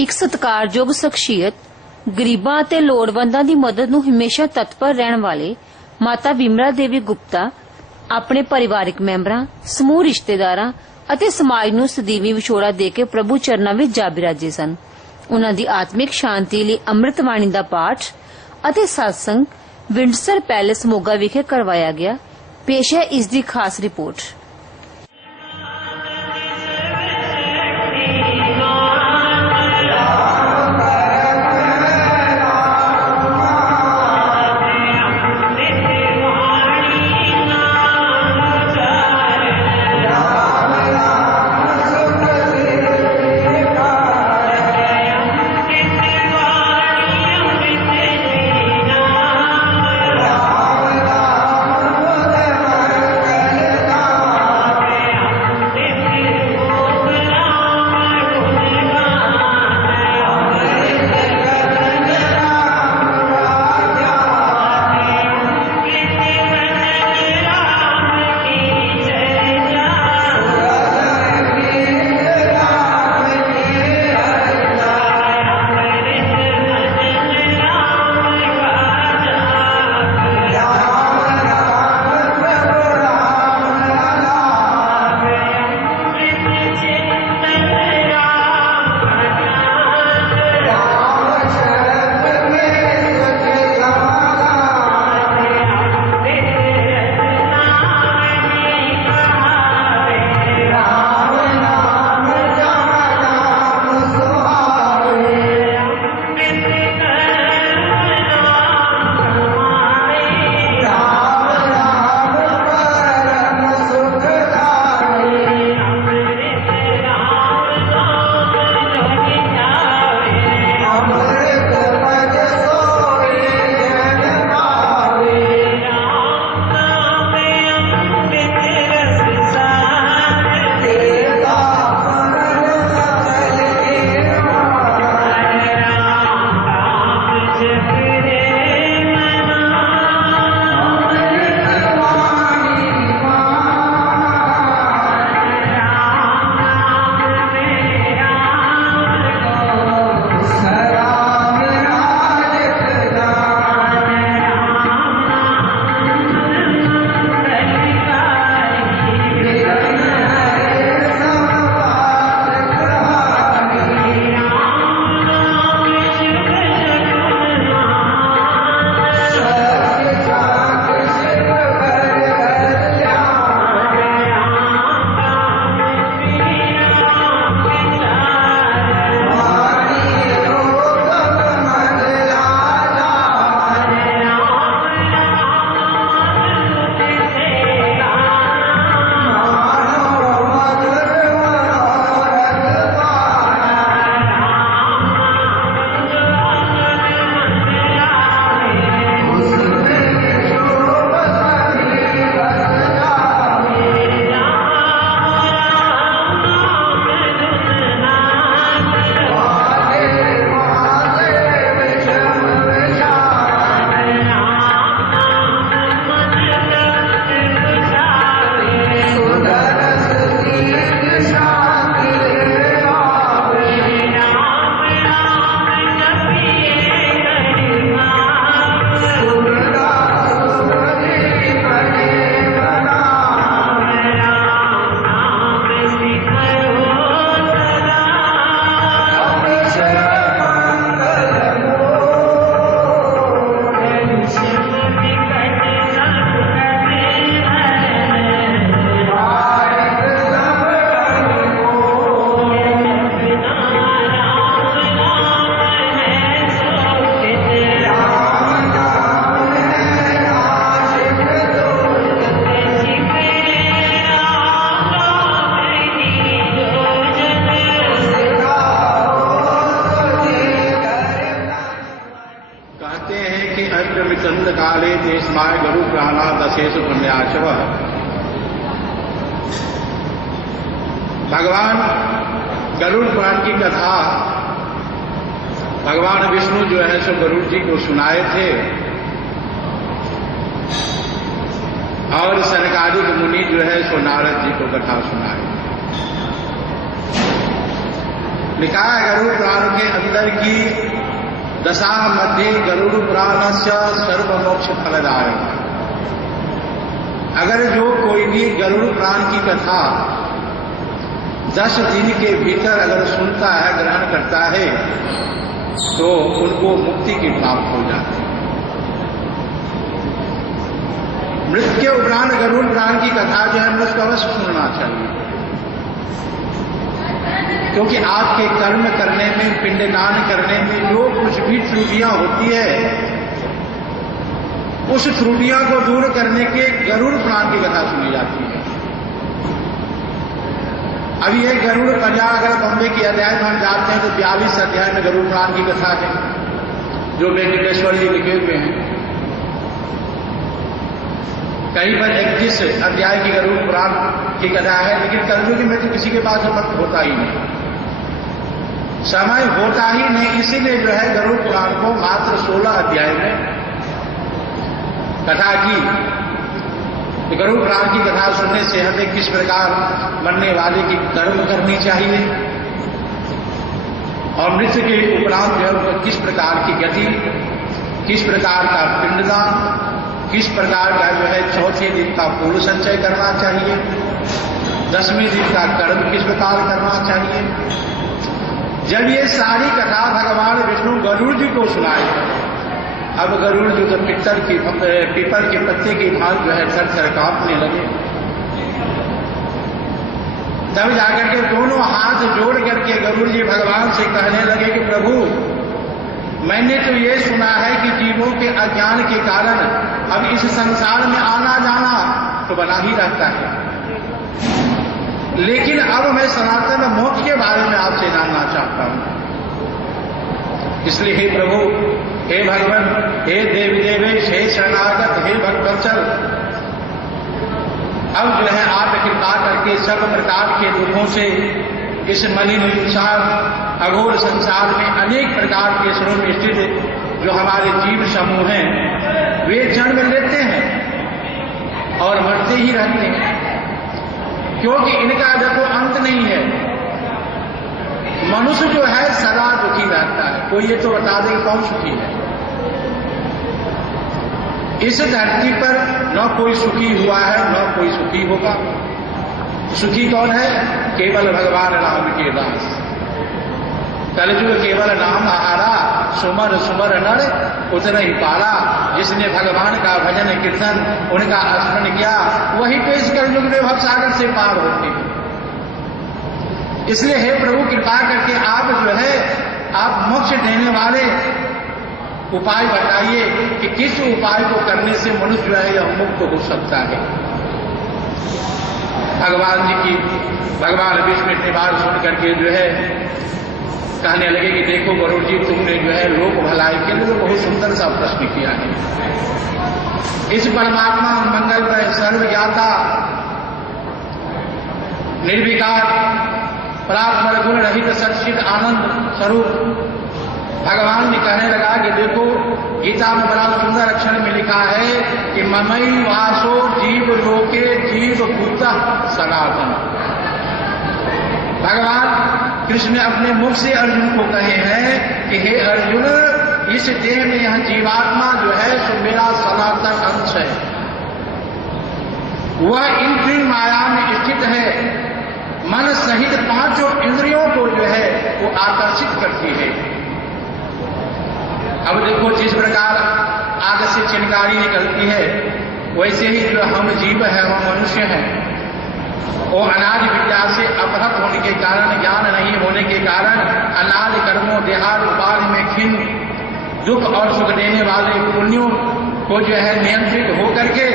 ਇੱਕ ਸਤਿਕਾਰਯੋਗ ਸ਼ਖਸੀਅਤ, ਗਰੀਬਾਂ ਅਤੇ ਲੋੜਵੰਦਾਂ ਦੀ ਮਦਦ ਨੂੰ ਹਮੇਸ਼ਾ ਤਤਪਰ ਰਹਿਣ ਵਾਲੇ ਮਾਤਾ ਵਿਮਲਾ ਦੇਵੀ ਗੁਪਤਾ ਆਪਣੇ ਪਰਿਵਾਰਕ ਮੈਂਬਰਾਂ, ਸਮੂਹ ਰਿਸ਼ਤੇਦਾਰਾਂ ਅਤੇ ਸਮਾਜ ਨੂੰ ਸਦੀਵੀ ਵਿਛੋੜਾ ਦੇ ਕੇ ਪ੍ਰਭੂ ਚਰਨਾਂ ਵਿੱਚ ਜਾ ਬਿਰਾਜੇ ਸਨ। ਉਨ੍ਹਾਂ ਦੀ ਆਤਮਿਕ ਸ਼ਾਂਤੀ ਲਈ ਅੰਮ੍ਰਿਤ ਬਾਣੀ ਦਾ ਪਾਠ ਅਤੇ ਸਤਸੰਗ ਵਿੰਡਸਰ ਪੈਲੇਸ ਮੋਗਾ ਵਿਖੇ ਕਰਵਾਇਆ ਗਿਆ। ਪੇਸ਼ ਹੈ ਇਸ ਦੀ ਖਾਸ ਰਿਪੋਰਟ। चंद काले देशमाय गरु प्राणा दशेष पुण्याशव। भगवान गरुड़ पुराण की कथा भगवान विष्णु जो है सो गरुड़ जी को सुनाए थे और सनकादिक मुनि जो है सो नारद जी को कथा सुनाए। लिखा है गरुड़ पुराण के अंतर की दशा मध्य गरुड़ पुराणस्य सर्वमोक्ष फलदायक। अगर जो कोई भी गरुड़ पुराण की कथा 10 दिन के भीतर अगर सुनता है, ग्रहण करता है, तो उनको मुक्ति की प्राप्त हो जाती है। मृत्यु के उपरांत गरुड़ पुराण की कथा जो है उसको अवश्य सुनना चाहिए, क्योंकि आपके कर्म करने में, पिंडदान करने में जो कुछ भी त्रुटियां होती है, उस त्रुटियों को दूर करने के गरुड़ पुराण की कथा सुनी जाती है। अभी एक गरुड़ प्रजा अगर बॉम्बे के अध्याय में हम जाते हैं तो 42 अध्याय में गरुड़ पुराण की कथा है, जो वेंकटेश्वर जी लिखे हुए हैं। कहीं पर 31 अध्याय की गरुड़ पुराण की कथा है, लेकिन कलयुग में तो किसी के पास वक्त होता ही नहीं, समय होता ही नहीं। इसीलिए जो है गरुड़ पुराण को मात्र 16 अध्याय में कथा की। गरुड़ पुराण की कथा सुनने से हमें किस प्रकार मरने वाले की कर्म करनी चाहिए और मृत्यु के उपरांत जो है किस प्रकार की गति, किस प्रकार का पिंडदान, किस प्रकार का जो है चौथे दिन का पूर्ण संचय करना चाहिए, 10वें दिन का कर्म किस प्रकार करना चाहिए। जब ये सारी कथा भगवान विष्णु गरुड़ जी को सुनाए, अब गरुड़ जी तो पीपल के पत्ते की भाग जो है थर कांपने लगे। तब जाकर के दोनों हाथ जोड़ करके गरुड़ जी भगवान से कहने लगे कि प्रभु, मैंने तो ये सुना है कि जीवों के अज्ञान के कारण अब इस संसार में आना जाना तो बना ही रहता है, लेकिन अब मैं सनातन मोक्ष के बारे में आपसे जानना चाहता हूं। इसलिए हे प्रभु, हे भगवान, हे देवी देवेश, हे शरणागत, हे भक्तवत्सल, अब जो है आप कृपा करके सब प्रकार के दुखों से इस मलिन संसार, अघोर संसार में अनेक प्रकार के स्वरों में स्थित जो हमारे जीव समूह हैं, वे जन्म लेते हैं और मरते ही रहते हैं, क्योंकि इनका देखो अंत नहीं है। मनुष्य जो है सदा दुखी रहता है। कोई ये तो बता दे कौन सुखी है? इस धरती पर न कोई सुखी हुआ है, न कोई सुखी होगा। सुखी कौन है? केवल भगवान राम के दास। कलयुग केवल नाम आहारा, सुमर सुमर नर उतना ही पारा। जिसने भगवान का भजन कीर्तन उनका स्मरण किया, वही तो इस कलयुग में भवसागर से पार होते हैं। इसलिए हे प्रभु, कृपा करके आप जो है आप मोक्ष देने वाले उपाय बताइए कि किस उपाय को करने से मनुष्य जो है यह मुक्त हो सकता है। भगवान जी की, भगवान विष्णु इतनी बार सुन करके जो है कहने लगे कि देखो गरुड़ जी, तुमने जो है लोक भलाई के लिए बहुत सुंदर सा प्रश्न किया है। इस परमात्मा मंगल में सर्वज्ञाता निर्विकार परात्पर गुण रहित सच्चिद आनंद स्वरूप भगवान जी कहने लगा कि देखो, गीता में बड़ा सुंदर अक्षर में लिखा है कि ममई वासो जीव लोके जीव भूत सनातन। भगवान कृष्ण ने अपने मुख से अर्जुन को कहे हैं कि हे अर्जुन, इस देह में यह जीवात्मा जो है सो मेरा सनातन अंश है। वह इंद्रिय माया में स्थित है, मन सहित पांचों इंद्रियों को जो है वो आकर्षित करती है। अब देखो, जिस प्रकार आग से चिंगारी निकलती है, वैसे ही जो हम जीव है, हम मनुष्य हैं, वो अनाज विद्या से अपहृत होने के कारण, ज्ञान नहीं होने के कारण, अनाज कर्मों देहात उपाधि में खिन दुख और सुख देने वाले पुण्यों को जो है नियंत्रित होकर के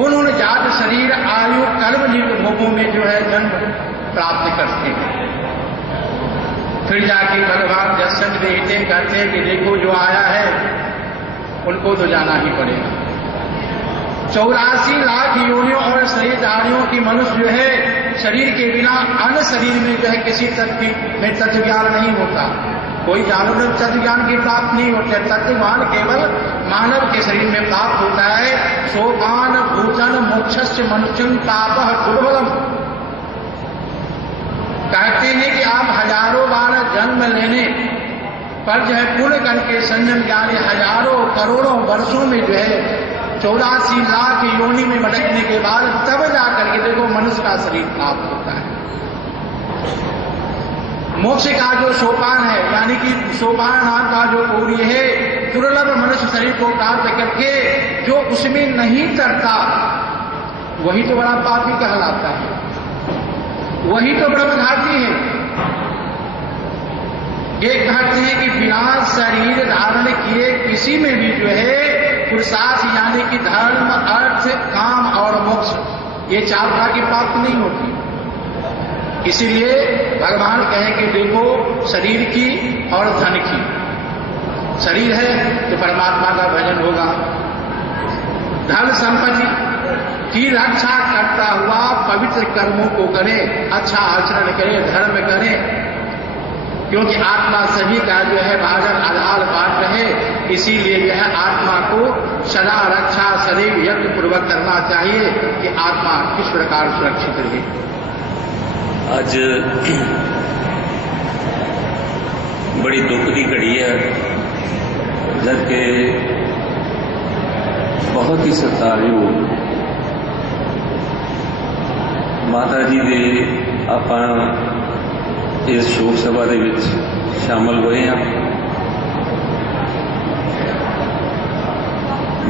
उन्होंने जात शरीर आयु कर्मजीव भोगों में जो है जन्म प्राप्त करते हैं। फिर जाके भगवान दर्शन देते कहते हैं कि देखो, जो आया है उनको तो जाना ही पड़ेगा। 84 लाख योनियों और शरीरधारियों की मनुष्य जो है शरीर के बिना अन्य शरीर में जो है किसी तत्व में तत्व ज्ञान नहीं होता। कोई जानवर तत्व ज्ञान की प्राप्त नहीं होते। तत्वज्ञान केवल मानव के शरीर में प्राप्त होता है। सोपान भूषण मोक्षस्य मनुष्य ताप दुर्बलम। कहते हैं कि आप हजारों बार जन्म लेने पर जो है पूर्ण करके संयम ज्ञान हजारों करोड़ों वर्षों में जो है 84 लाख योनि में भटकने के बाद तब जाकर के देखो मनुष्य का शरीर प्राप्त होता है। मोक्ष का जो सोपान है, यानी कि सोपान नाम का जो कोरी है, दुर्लभ मनुष्य शरीर को प्राप्त करके जो उसमें नहीं तरता वही तो बड़ा पापी कहलाता है, वही तो ब्रह्मघाती है। ये कहते हैं कि बिना शरीर धारण किए किसी में भी जो है पुरुषार्थ यानी कि धर्म, अर्थ, काम और मोक्ष ये चार प्रकार की प्राप्ति नहीं होती। इसीलिए भगवान कहे कि देखो शरीर की और धन की, शरीर है तो परमात्मा का भजन होगा, धन संपत्ति की रक्षा करता हुआ पवित्र कर्मों को करे, अच्छा आचरण करे, धर्म करे, क्योंकि आत्मा सभी का जो है भाजन आधार पाठ रहे। इसीलिए जो है आत्मा को सदा रक्षा सदैव यत्न पूर्वक करना चाहिए कि आत्मा किस प्रकार सुरक्षित रहे। आज बड़ी दुख की घड़ी है, जबकि बहुत ही सत्कारयोग माता जी दे ਆਪਾਂ इस शोक सभा ਦੇ ਵਿੱਚ शामिल ਹੋਏ ਹਾਂ।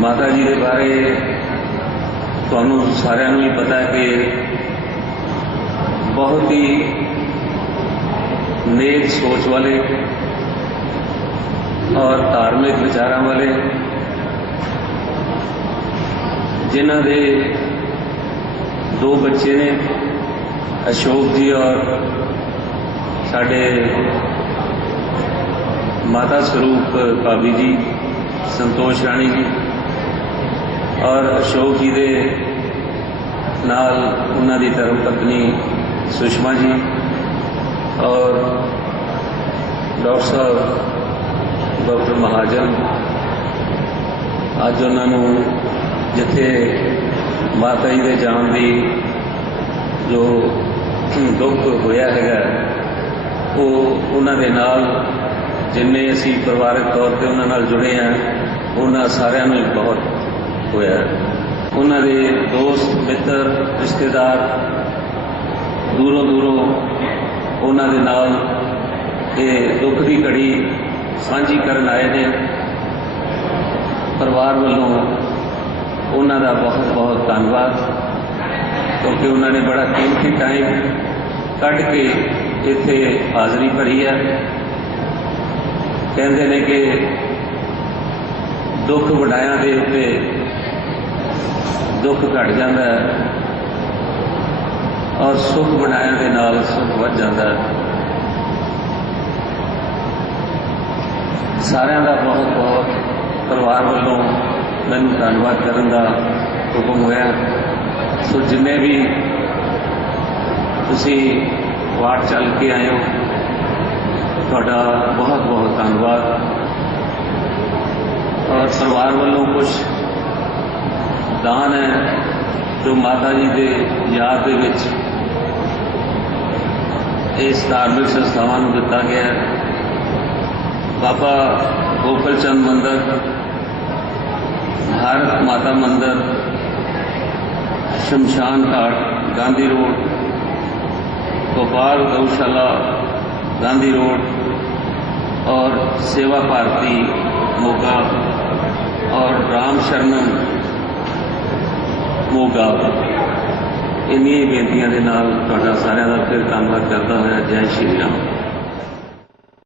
माता जी के बारे ਤੁਹਾਨੂੰ ਸਾਰਿਆਂ ਨੂੰ ਹੀ पता है कि बहुत ही नेक सोच वाले और धार्मिक विचारों वाले, जिन्हों के दो बच्चे ने, अशोक जी और साडे माता स्वरूप भाभी जी संतोष राणी जी, और अशोक जी दे नाल उन्हां दी धर्म पत्नी सुषमा जी और डॉक्टर साहब डॉक्टर महाजन। अज उन्होंने जिथे माता जी के जान की जो दुख होया है वो उन्होंने नाल जिन्ने असी परिवारक तौर पर उन्होंने नाल जुड़े हैं उन्होंने सारिਆਂ ਨੂੰ बहुत होया। उन्होंने दोस्त मित्र रिश्तेदार दूरों दूरों उन्होंने नाल ये दुख की घड़ी साझी करन आए ने। परिवार वालों उन्होंने बहुत बहुत धन्यवाद, क्योंकि उन्होंने बड़ा कीमती टाइम कढ़ के इत्थे हाज़री भरी है। कहते हैं कि दुख वड्यां दे उत्ते दुख घट जाता है और सुख वड्यां दे नाल सुख वध जाता है। सारिਆਂ ਦਾ बहुत बहुत परिवार वालों मैनूं धन्यवाद करन दा हुक्म होया। सो जिन्ने भी तुसी वार्ड चल के आए हो, तुहाडा बहुत बहुत धन्यवाद। और परिवार वालों कुछ दान है जो माता जी के याद दे विच इस धार्मिक संस्थावां नूं दिता गया है। बाबा गोपाल चंद मंदिर, भारत माता मंदिर, शमशान घाट गांधी रोड, गोपाल गौशाला गांधी रोड और सेवा भारती मोगा और राम शरणन मोगा, इन्हीं बेनतियों के नाल तुहाडा सारिਆਂ ਦਾ फिर धन्यवाद करता है। जय श्री राम।